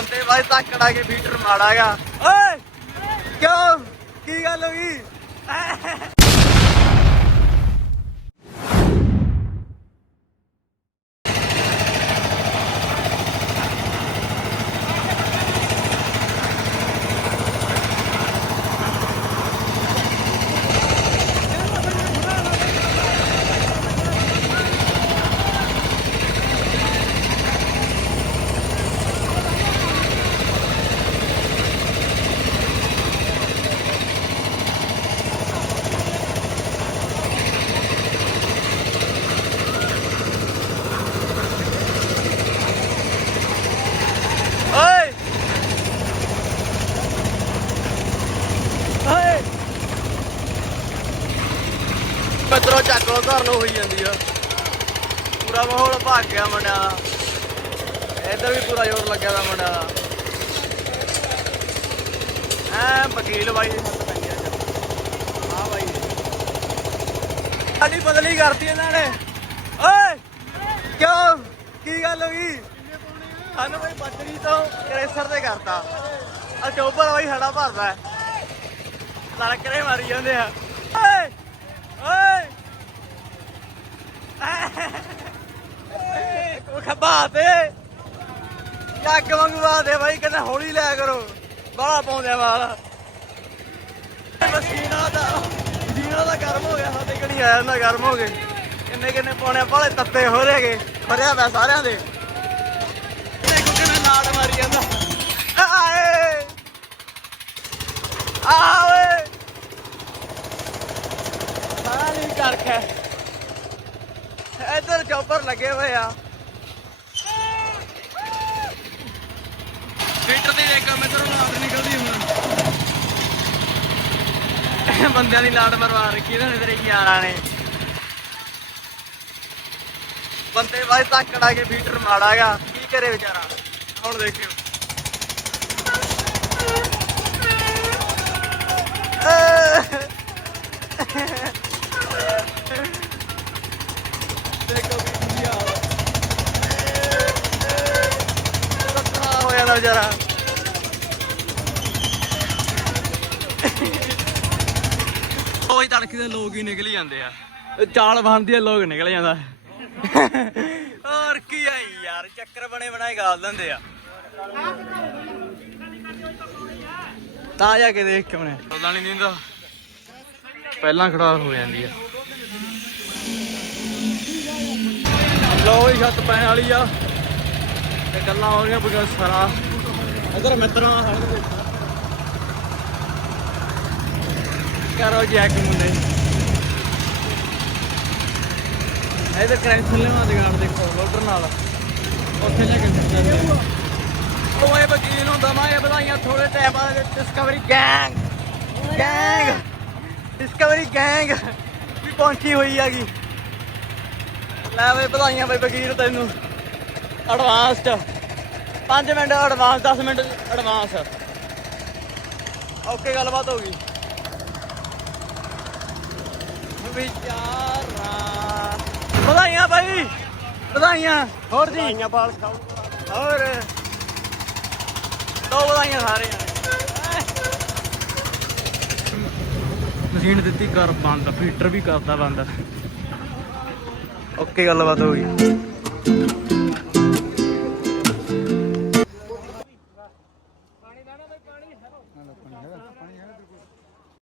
ਬੰਦੇ ਬਾਈ ਧੱਕੜਾ ਕੇ ਫੀਟਰ ਮਾੜਾਗਾ ਓਏ! ਕਿਉਂ? ਕੀ ਗੱਲ ਹੋ ਗਈ ਓਏ ਓਏ ਪਤਰੋ ਚੱਕ ਲੋ ਘਰ ਨੂੰ ਹੋਈ ਜਾਂਦੀ ਆ। ਪੂਰਾ ਮਾਹੌਲ ਭਾਗ ਗਿਆ ਮੁੰਡਿਆਂ ਦਾ ਇੱਧਰ ਵੀ ਪੂਰਾ ਜ਼ੋਰ ਲੱਗਿਆ ਦਾ ਮੁੰਡਿਆਂ ਦਾ ਐ ਵਕੀਲ ਬਾਈ ਦੀ ਹੱਥ ਪੈਂਦੀ ਆ ਹਾਂ ਬਾਈ। ਸਾਡੀ ਬਦਲੀ ਕਰਤੀ ਇਹਨਾਂ ਨੇ। ਓਏ! ਕਿਉਂ? ਕੀ ਗੱਲ ਹੋ ਗਈ? ਸਾਨੂੰ ਬਾਈ ਬੱਦਰੀ ਤੋਂ ਕ੍ਰੇਸਰ ਤੇ ਕਰਤਾ। ਆ ਚੋਪਰ ਬਾਈ ਸਾਡਾ ਭਰਦਾ। ਹੈ ਲੜਕਰੇ ਮਾਰੀ ਜਾਂਦੇ ਆ। ਓਏ! ਕੋ ਖੱਬਾ ਜੱਗ ਵਾਂਗੂ ਆ ਬਾਈ, ਕਹਿੰਦਾ ਹੌਲੀ ਲਿਆ ਕਰੋ। ਬਾਹਲਾ ਪਾਉਂਦੇ ਵਾਲ। ਮਸ਼ੀਨਾ ਦਾ ਜੀਨਾ ਦਾ ਗਰਮ ਹੋ ਗਿਆ, ਸਾਡੇ ਕਿਹੜੀ ਆਇਆ ਨਾ ਗਰਮ ਹੋ ਗਏ। ਕਿੰਨੇ ਕਿੰਨੇ ਪਾਉਣੇ ਬਾਲੇ ਤੱਤੇ ਹੋ ਰਹੇਗੇ ਭਰਿਆ ਪਿਆ ਸਾਰਿਆਂ ਦੇ। ਦੇਖੋ ਕਿਵੇਂ ਨਾੜ ਮਾਰੀ ਜਾਂਦਾ। ਆਏ। ਆਵੇ ਸਾਰੀ ਕਰਕੇ ਇੱਧਰ ਚੌਪਰ ਲੱਗੇ ਹੋਏ ਆ। ਫੀਟਰ ਦੀ ਦੇਖਾ ਮੈਂ ਤੇਰੇ ਨਿਕਲਦੀ ਹੁਣ। ਬੰਦਿਆਂ ਦੀ ਲਾੜ ਮਰਵਾ ਰੱਖੀ ਇਹਨਾਂ ਨੇ ਤੇਰੇ ਯਾਰਾਂ ਨੇ। ਬੰਦੇ ਬਾਈ ਧੱਕੜਾ ਕੇ ਫੀਟਰ ਮਾੜਾਗਾ ਕੀ ਕਰੇ ਵਿਚਾਰਾ? ਹੁਣ ਦੇਖਿਓ। ਦੇਖੋ ਕੀ ਹਾਲ ਲੱਖਾ ਹੋਇਆ ਨਾ ਵਿਚਾਰਾ। ਕੋਈ ਤੜਕੇ ਦੇ ਲੋਕ ਹੀ ਨਿਕਲ ਜਾਂਦੇ ਆ। ਚਾਲ ਬਣਦੀ ਆ, ਲੋਕ ਨਿਕਲ ਜਾਂਦਾ। ਹੋਰ ਕੀ ਆ ਯਾਰ, ਚੱਕਰ ਬਣੇ ਬਣਾਏ ਗਾਲ ਦਿੰਦੇ ਆ। ਤਾਂ ਜਾ ਕੇ ਦੇਖ ਕੇ ਉਹਨੇ ਪਤਾ ਨਹੀਂ ਦਿੰਦਾ। ਪਹਿਲਾਂ ਖੜਾ ਹੋ ਜਾਂਦੀ ਆ। ਲੋ ਹੀ ਛੱਤ ਪੈਣ ਵਾਲੀ ਆ। ਤੇ ਗੱਲਾਂ ਹੋ ਰਹੀਆਂ ਬਗਾ ਸਾਰਾ ਇਧਰ ਮਿੱਤਰਾਂ ਹਣ ਕਰੋ ਜੈਕ ਮੁੰਡੇ। ਇਧਰ ਕਰੈਂਸਲ ਲੈਵਾ ਦੁਕਾਨ ਦੇਖੋ, ਲੋਡਰ ਨਾਲ। ਉੱਥੇ ਲੈ ਕੇ ਜਾਂਦੇ ਉਹ ਇਹ ਵਕੀਲ ਹੁੰਦਾ, ਮੈਂ ਇਹ ਵਧਾਈਆਂ ਥੋੜੇ ਟਾਈਮ ਬਾਅਦ discovery gang gang discovery gang ਵੀ ਪਹੁੰਚੀ ਹੋਈ ਹੈਗੀ। ਲੈ ਬਈ, ਵਧਾਈਆਂ ਬਈ ਵਕੀਲ ਤੈਨੂੰ। Advanced 5 minute advance 10 minute advance okay, ਗੱਲਬਾਤ ਹੋ ਗਈ। ਵਿਚਾਰਾ। ਵਧਾਈਆਂ ਬਾਈ ਵਧਾਈਆਂ ਹੋਰ ਜੀ। ਵਧਾਈਆਂ ਬਾਲ ਖਾਓ। ਹੋਰ। ਦੋ ਵਧਾਈਆਂ ਸਾਰਿਆਂ ਮਸ਼ੀਨ ਦਿੱਤੀ ਕਰ ਬੰਦ ਫੀਟਰ ਵੀ ਕਰਦਾ ਬੰਦ। ਓਕੇ ਗੱਲਬਾਤ ਹੋ ਗਈ।